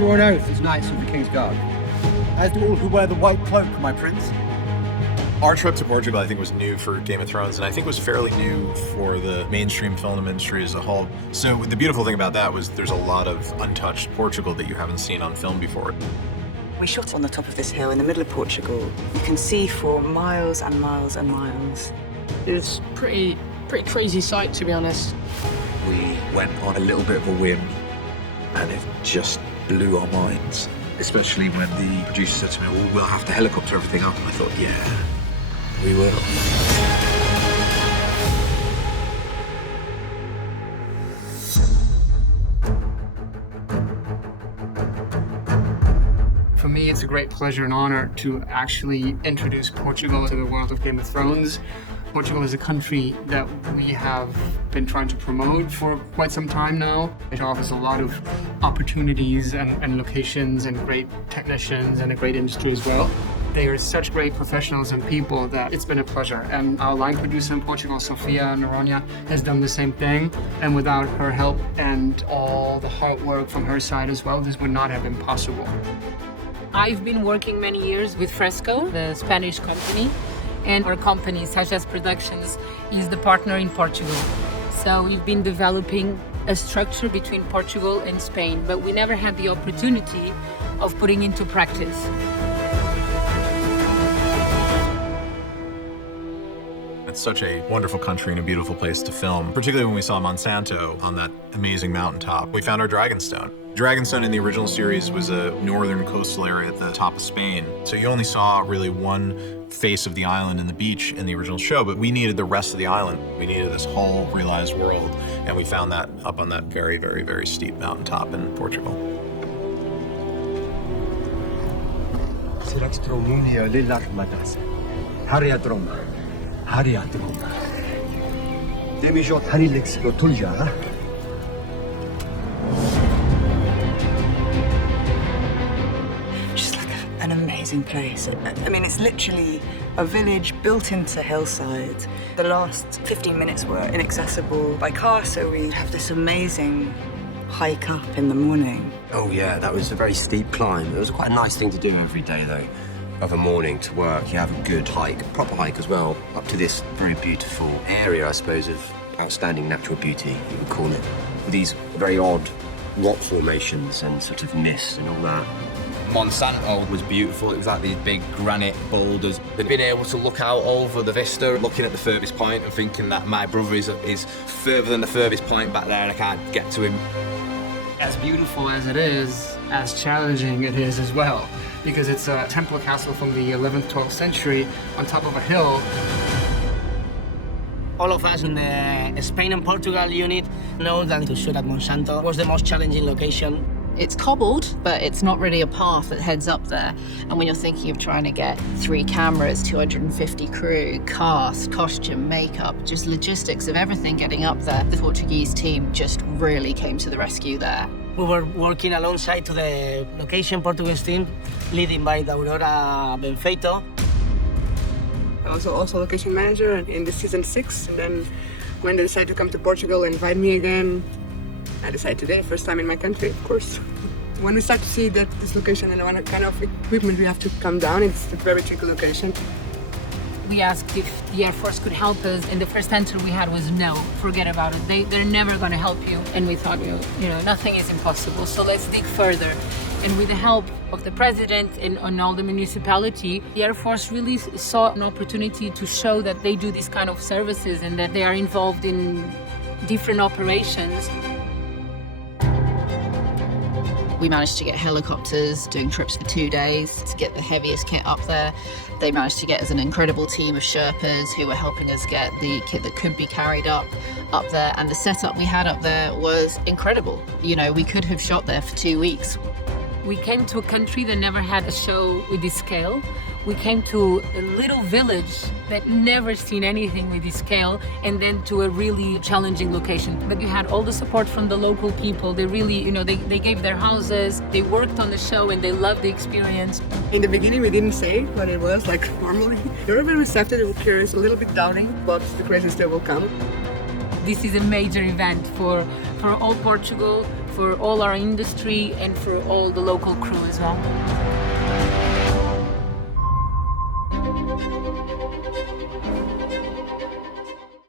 swore an oath as knights of the King's Guard, as do all who wear the white cloak, my prince. Our trip to Portugal, I think, was new for Game of Thrones, and I think was fairly new for the mainstream film industry as a whole. So the beautiful thing about that was there's a lot of untouched Portugal that you haven't seen on film before. We shot on the top of this hill in the middle of Portugal. You can see for miles and miles and miles. It's pretty crazy sight, to be honest. We went on a little bit of a whim, and it just blew our minds. Especially when the producer said to me, well, we'll have to helicopter everything up. And I thought, yeah, we will. For me, it's a great pleasure and honor to actually introduce Portugal to the world of Game of Thrones. Portugal is a country that we have been trying to promote for quite some time now. It offers a lot of opportunities and locations and great technicians and a great industry as well. They are such great professionals and people that it's been a pleasure. And our line producer in Portugal, Sofia Noronha, has done the same thing. And without her help and all the hard work from her side as well, this would not have been possible. I've been working many years with Fresco, the Spanish company, and our company, such as Productions, is the partner in Portugal. So we've been developing a structure between Portugal and Spain, but we never had the opportunity of putting into practice. It's such a wonderful country and a beautiful place to film, particularly when we saw Monsanto on that amazing mountaintop. We found our Dragonstone. Dragonstone in the original series was a northern coastal area at the top of Spain. So you only saw really one face of the island and the beach in the original show, but we needed the rest of the island. We needed this whole realized world, and we found that up on that very, very, very steep mountaintop in Portugal. Just like an amazing place. I mean, it's literally a village built into hillside. The last 15 minutes were inaccessible by car, so we have this amazing hike up in the morning. Oh yeah, that was a very steep climb. It was quite a nice thing to do every day though. Of a morning to work, you have a good hike, a proper hike as well, up to this very beautiful area, I suppose, of outstanding natural beauty, you would call it. With these very odd rock formations and sort of mist and all that. Monsanto was beautiful. It was like these big granite boulders. And being able to look out over the vista, looking at the furthest point and thinking that my brother is further than the furthest point back there and I can't get to him. As beautiful as it is, as challenging it is as well, because it's a temple castle from the 11th, 12th century on top of a hill. All of us in the Spain and Portugal unit know that to shoot at Monsanto was the most challenging location. It's cobbled, but it's not really a path that heads up there. And when you're thinking of trying to get 3 cameras, 250 crew, cast, costume, makeup, just logistics of everything getting up there, the Portuguese team just really came to the rescue there. We were working alongside to the location Portuguese team, leading by Aurora Benfeito. I was also location manager in the season 6. And then when they decided to come to Portugal and invite me again, I decided today, first time in my country, of course. When we start to see that this location and what kind of equipment we have to come down, it's a very tricky location. We asked if the Air Force could help us, and the first answer we had was no, forget about it. They're never going to help you. And we thought, nothing is impossible, so let's dig further. And with the help of the president and all the municipality, the Air Force really saw an opportunity to show that they do these kind of services and that they are involved in different operations. We managed to get helicopters doing trips for 2 days to get the heaviest kit up there. They managed to get us an incredible team of Sherpas who were helping us get the kit that could be carried up there. And the setup we had up there was incredible. We could have shot there for 2 weeks. We came to a country that never had a show with this scale. We came to a little village that never seen anything with this scale, and then to a really challenging location. But you had all the support from the local people. They really, they gave their houses, they worked on the show, and they loved the experience. In the beginning, we didn't say what it was, like normally. They were very receptive, they were curious, a little bit doubting, but the craziest day will come. This is a major event for all Portugal, for all our industry and for all the local crew as well.